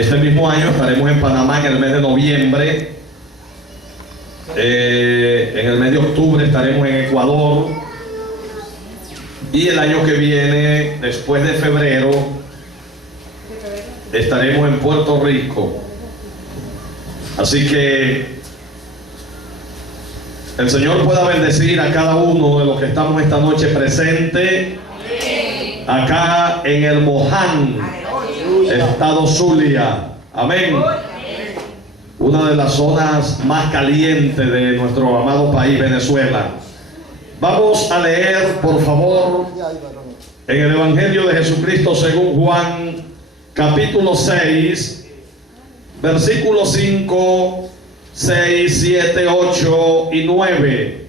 Este mismo año estaremos en Panamá en el mes de noviembre. En el mes de octubre estaremos en Ecuador. Y el año que viene, después de febrero, estaremos en Puerto Rico. Así que el Señor pueda bendecir a cada uno de los que estamos esta noche presente acá en el Moján, estado Zulia. Amén. Una de las zonas más calientes de nuestro amado país, Venezuela. Vamos a leer, por favor, en el Evangelio de Jesucristo según Juan, capítulo 6, versículos 5, 6, 7, 8 y 9.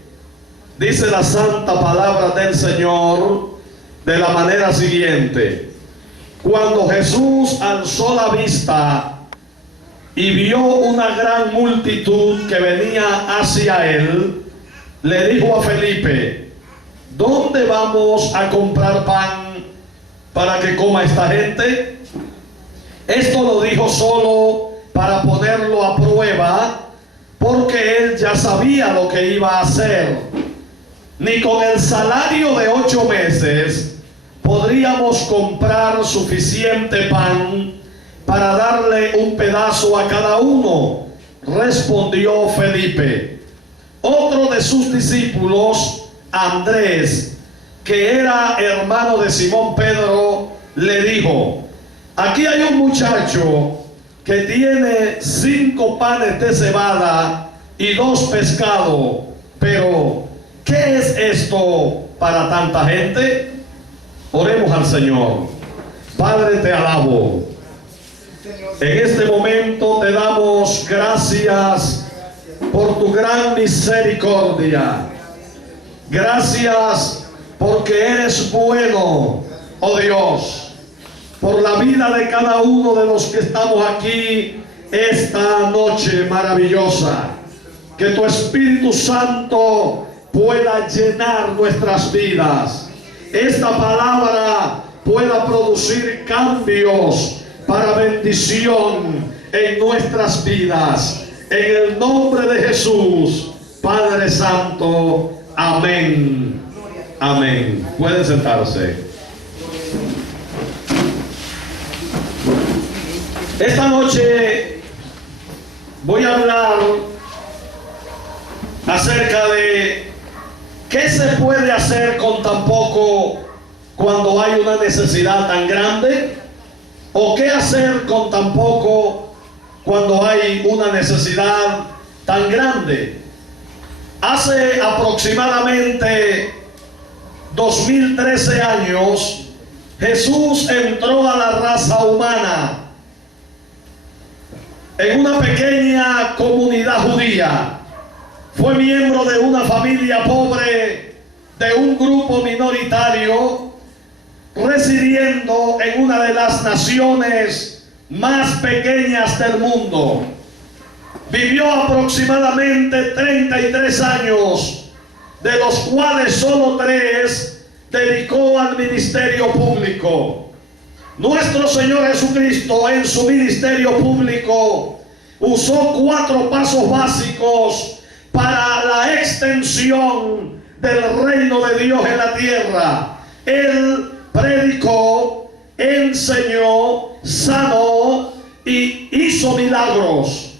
Dice la santa palabra del Señor de la manera siguiente: cuando Jesús alzó la vista y vio una gran multitud que venía hacia él, le dijo a Felipe: ¿dónde vamos a comprar pan para que coma esta gente? Esto lo dijo solo para ponerlo a prueba, porque él ya sabía lo que iba a hacer. Ni con el salario de 8 meses podríamos comprar suficiente pan para darle un pedazo a cada uno, respondió Felipe. Otro de sus discípulos, Andrés, que era hermano de Simón Pedro, le dijo: aquí hay un muchacho que tiene 5 panes de cebada y 2 pescados, pero ¿qué es esto para tanta gente? Oremos al Señor. Padre, te alabo. En este momento te damos gracias por tu gran misericordia. Gracias porque eres bueno, oh Dios, por la vida de cada uno de los que estamos aquí esta noche maravillosa. Que tu Espíritu Santo pueda llenar nuestras vidas. Esta palabra pueda producir cambios para bendición en nuestras vidas. En el nombre de Jesús, Padre Santo. Amén. Amén. Pueden sentarse. Esta noche voy a hablar acerca de qué se puede hacer con tan poco cuando hay una necesidad tan grande, o qué hacer con tan poco cuando hay una necesidad tan grande. Hace aproximadamente 2013 años, Jesús entró a la raza humana en una pequeña comunidad judía. Fue miembro de una familia pobre, de un grupo minoritario, residiendo en una de las naciones más pequeñas del mundo. Vivió aproximadamente 33 años, de los cuales solo 3 dedicó al ministerio público. Nuestro Señor Jesucristo, en su ministerio público, usó 4 pasos básicos para la extensión del reino de Dios en la tierra. Él predicó, enseñó, sanó y hizo milagros.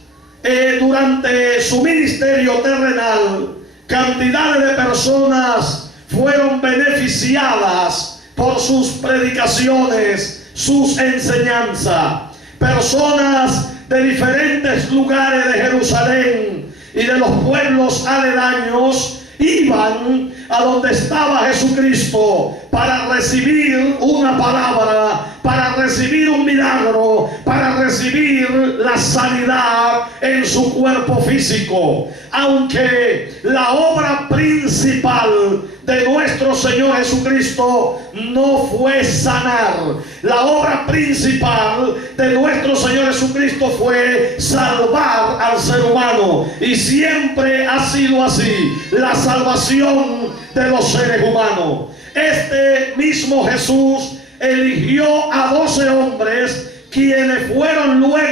Durante su ministerio terrenal, cantidades de personas fueron beneficiadas por sus predicaciones, sus enseñanzas. Personas de diferentes lugares de Jerusalén y de los pueblos aledaños iban a donde estaba Jesucristo para recibir una palabra, para recibir un milagro, para recibir la sanidad en su cuerpo físico. Aunque la obra principal de nuestro Señor Jesucristo no fue sanar, la obra principal de nuestro Señor Jesucristo fue salvar al ser humano, y siempre ha sido así, la salvación de los seres humanos. Este mismo Jesús eligió a 12 hombres, quienes fueron luego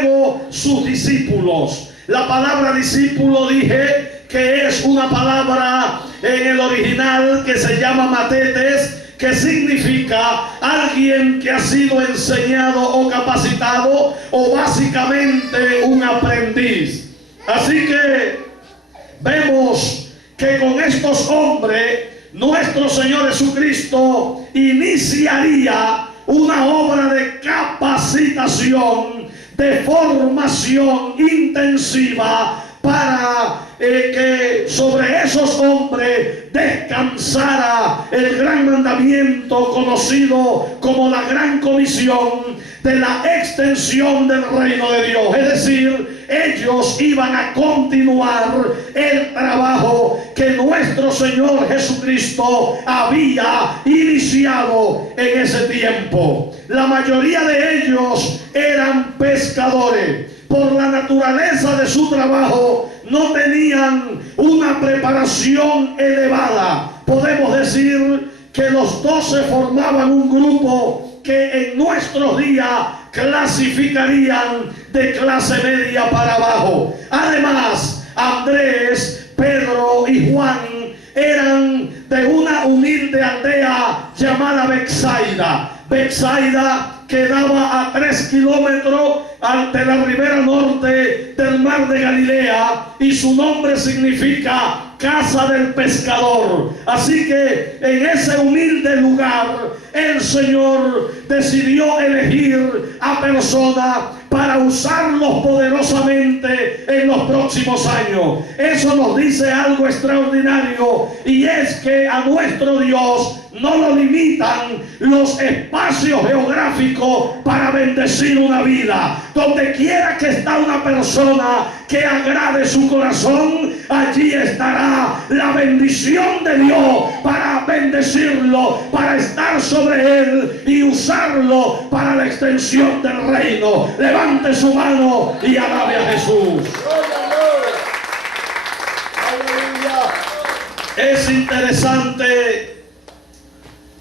sus discípulos. La palabra discípulo dije que es una palabra en el original que se llama matetes, que significa alguien que ha sido enseñado o capacitado, o básicamente un aprendiz. Así que vemos que con estos hombres nuestro Señor Jesucristo iniciaría una obra de capacitación, de formación intensiva, para que sobre esos hombres descansara el gran mandamiento conocido como la gran comisión de la extensión del reino de Dios. Es decir, ellos iban a continuar el trabajo que nuestro Señor Jesucristo había iniciado en ese tiempo. La mayoría de ellos eran pescadores. Por la naturaleza de su trabajo no tenían una preparación elevada. Podemos decir que los 12 formaban un grupo que en nuestros días clasificarían de clase media para abajo. Además, Andrés, Pedro y Juan eran de una humilde aldea llamada Betsaida. Betsaida quedaba a 3 kilómetros ante la ribera norte del mar de Galilea, y su nombre significa casa del pescador. Así que en ese humilde lugar el Señor decidió elegir a personas para usarlos poderosamente en los próximos años. Eso nos dice algo extraordinario, y es que a nuestro Dios no lo limitan los espacios geográficos para bendecir una vida. Donde quiera que está una persona que agrade su corazón, allí estará la bendición de Dios para bendecirlo, para estar sobre él y usarlo para la extensión del reino. Levante su mano y alabe a Jesús. Es interesante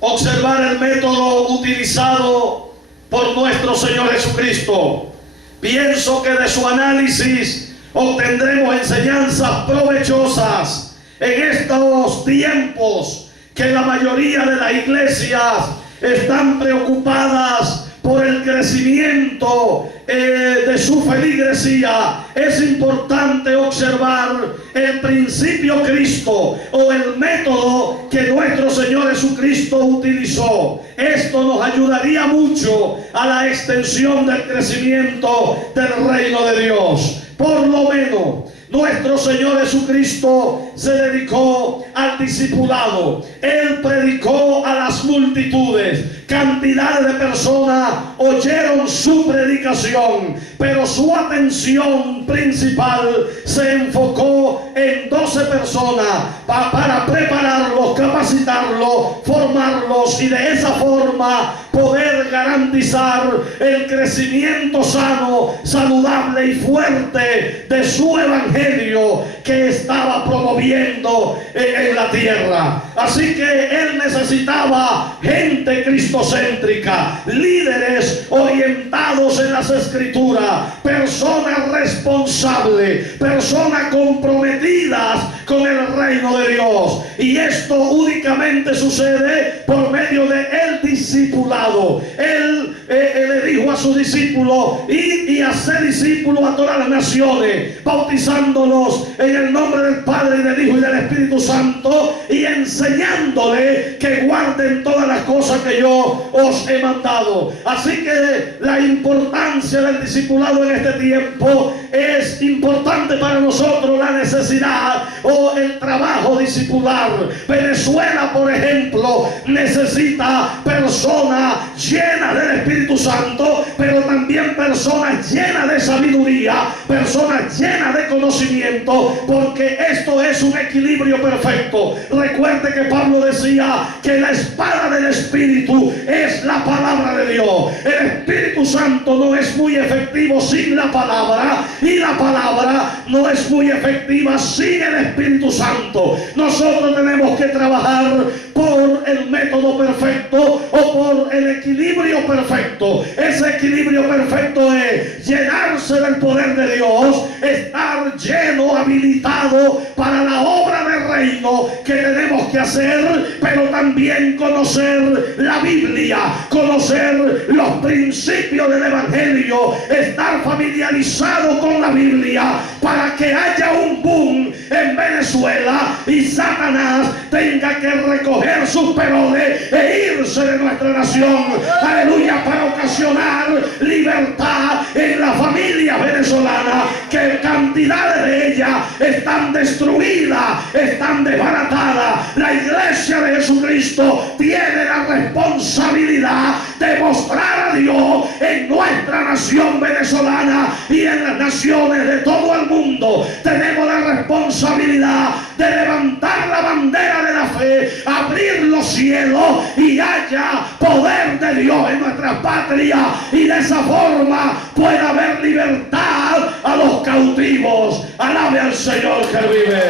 observar el método utilizado por nuestro Señor Jesucristo. Pienso que de su análisis obtendremos enseñanzas provechosas en estos tiempos que la mayoría de las iglesias están preocupadas por el crecimiento de su feligresía. Es importante observar el principio Cristo, o el método que nuestro Señor Jesucristo utilizó. Esto nos ayudaría mucho a la extensión del crecimiento del reino de Dios. Por lo menos nuestro Señor Jesucristo se dedicó al discipulado. Él predicó a las multitudes. Cantidades de personas oyeron su predicación, pero su atención principal se enfocó en 12 personas para prepararlos, capacitarlos, formarlos, y de esa forma poder garantizar el crecimiento sano, saludable y fuerte de su evangelio que estaba promoviendo en la tierra. Así que él necesitaba gente cristocéntrica, líderes orientados en las escrituras, personas responsables, personas comprometidas con el reino de Dios. Y esto únicamente sucede por medio de el discipulado. Él le dijo a sus discípulos: id y hacer discípulos a todas las naciones, bautizándolos en el nombre del Padre, y del Hijo y del Espíritu Santo, y enseñándole que guarden todas las cosas que yo os he mandado. Así que la importancia del discipulado en este tiempo es importante para nosotros. La necesidad o el trabajo discipular. Venezuela, por ejemplo, necesita personas llenas del Espíritu Santo, pero también personas llenas de sabiduría, personas llenas de conocimiento, porque esto es un equilibrio perfecto. Recuerde que Pablo decía que la espada del Espíritu es la palabra de Dios. El Espíritu Santo no es muy efectivo sin la palabra, y la palabra no es muy efectiva sin el Espíritu Santo. Nosotros tenemos que trabajar por el método perfecto o por el equilibrio perfecto. Ese equilibrio perfecto es llenarse llenarse del poder de Dios, estar lleno, habilitado para la obra del reino que tenemos que hacer, pero también conocer la Biblia, conocer los principios del Evangelio, estar familiarizado con la Biblia, para que haya un boom en Venezuela y Satanás tenga que recoger sus peroles e irse de nuestra nación, aleluya, para ocasionar libertad en la familia venezolana, que cantidades de ellas están destruidas, están desbaratadas. La iglesia de Jesucristo tiene la responsabilidad de mostrar a Dios en nuestra nación venezolana y en las naciones de todo el mundo. Tenemos la responsabilidad de levantar la bandera de la fe, abrir los cielos y haya poder de Dios en nuestra patria, y de esa forma pueda haber libertad a los cautivos. Alabe al Señor que vive.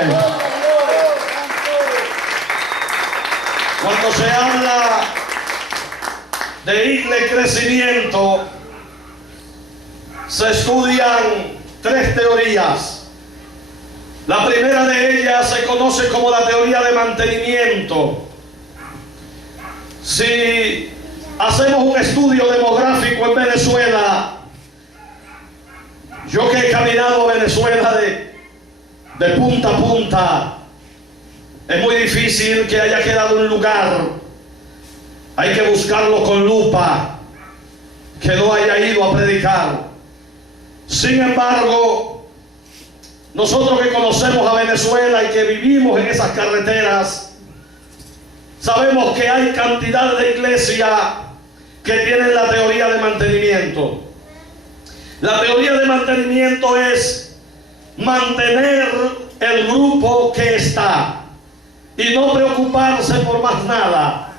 Cuando se habla de isla y crecimiento, se estudian tres teorías. La primera de ellas se conoce como la teoría de mantenimiento. Si hacemos un estudio demográfico en Venezuela, yo que he caminado a Venezuela de punta a punta, es muy difícil que haya quedado un lugar. Hay que buscarlo con lupa, que no haya ido a predicar. Sin embargo, nosotros que conocemos a Venezuela y que vivimos en esas carreteras, sabemos que hay cantidad de iglesias que tienen la teoría de mantenimiento. La teoría de mantenimiento es mantener el grupo que está y no preocuparse por más nada,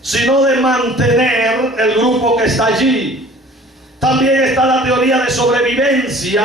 sino de mantener el grupo que está allí. También está la teoría de sobrevivencia,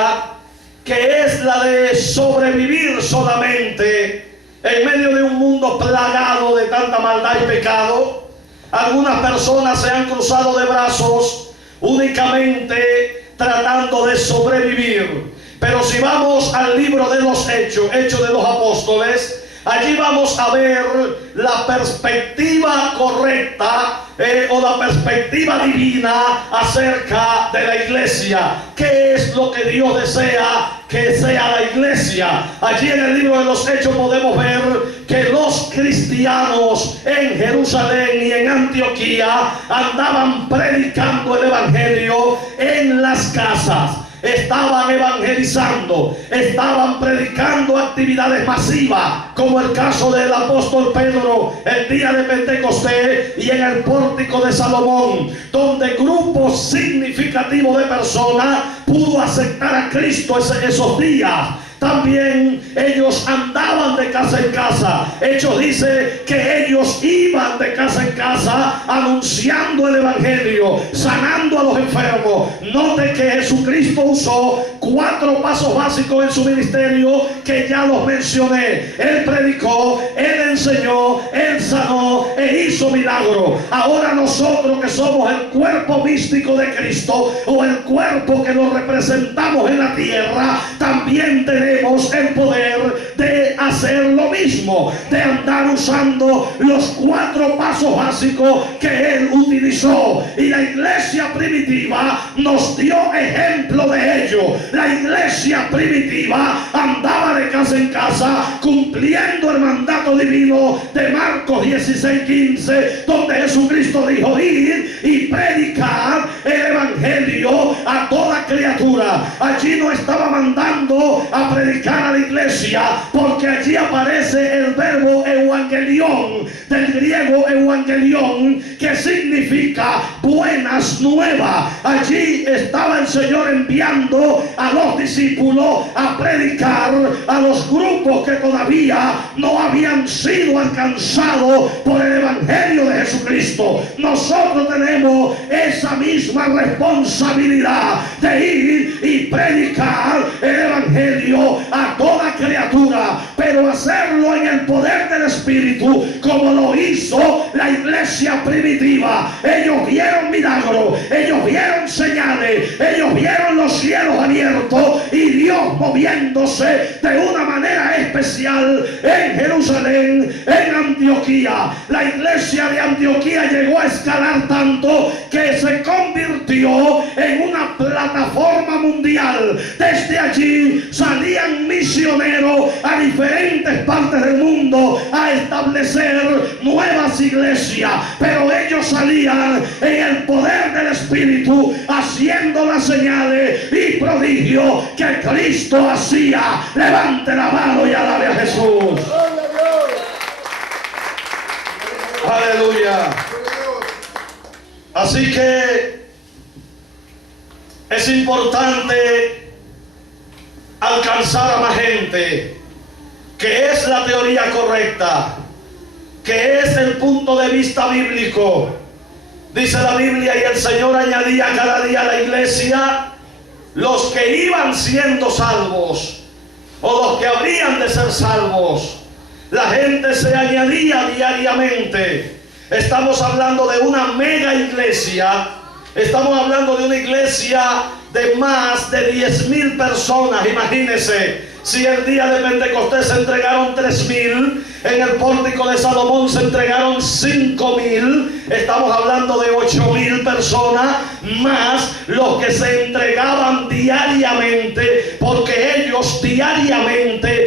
que es la de sobrevivir solamente en medio de un mundo plagado de tanta maldad y pecado. Algunas personas se han cruzado de brazos únicamente tratando de sobrevivir. Pero si vamos al libro de los Hechos de los Apóstoles, allí vamos a ver la perspectiva correcta o la perspectiva divina acerca de la iglesia. ¿Qué es lo que Dios desea que sea la iglesia? Allí en el libro de los Hechos podemos ver que los cristianos en Jerusalén y en Antioquía andaban predicando el evangelio en las casas. Estaban evangelizando, estaban predicando actividades masivas, como el caso del apóstol Pedro el día de Pentecostés y en el pórtico de Salomón, donde grupos significativos de personas pudo aceptar a Cristo esos días. También ellos andaban de casa en casa. Hechos dice que ellos iban de casa en casa anunciando el evangelio, sanando a los enfermos. Note que Jesucristo usó 4 pasos básicos en su ministerio que ya los mencioné. Él predicó, Él enseñó, Él sanó e hizo milagros. Ahora nosotros que somos el cuerpo místico de Cristo, o el cuerpo que nos representamos en la tierra, también tenemos el poder de hacer lo mismo, de andar usando los 4 pasos básicos que Él utilizó. Y la iglesia primitiva nos dio ejemplo de ello. La iglesia primitiva andaba de casa en casa cumpliendo el mandato divino de Marcos 16:15, donde Jesucristo dijo: id y predicar el evangelio a toda criatura. Allí no estaba mandando a predicar a la iglesia, porque allí aparece el verbo evangelión, del griego evangelión, que significa buenas nuevas. Allí estaba el Señor enviando a los discípulos a predicar a los grupos que todavía no habían sido alcanzados por el evangelio de Jesucristo. Nosotros tenemos esa misma responsabilidad de ir y predicar el evangelio a toda criatura, pero hacerlo en el poder del Espíritu, como lo hizo la la iglesia primitiva, ellos vieron milagros, ellos vieron señales, ellos vieron los cielos abiertos y Dios moviéndose de una manera especial en Jerusalén, en Antioquía. La iglesia de Antioquía llegó a escalar tanto que se convirtió en una plataforma mundial. Desde allí salían misioneros a diferentes partes del mundo a establecer nuevas iglesias, pero ellos salían en el poder del Espíritu, haciendo las señales y prodigios que Cristo hacía. Levante la mano y alabe a Jesús. Aleluya. Así que es importante alcanzar a más gente, que es la teoría correcta, que es el punto de vista bíblico. Dice la Biblia: y el Señor añadía cada día a la iglesia los que iban siendo salvos, o los que habrían de ser salvos. La gente se añadía diariamente. Estamos hablando de una mega iglesia. Estamos hablando de una iglesia de más de 10,000 personas. Imagínense, si el día de Pentecostés se entregaron 3,000, en el pórtico de Salomón se entregaron 5,000, estamos hablando de 8,000 personas, más los que se entregaban diariamente, porque ellos diariamente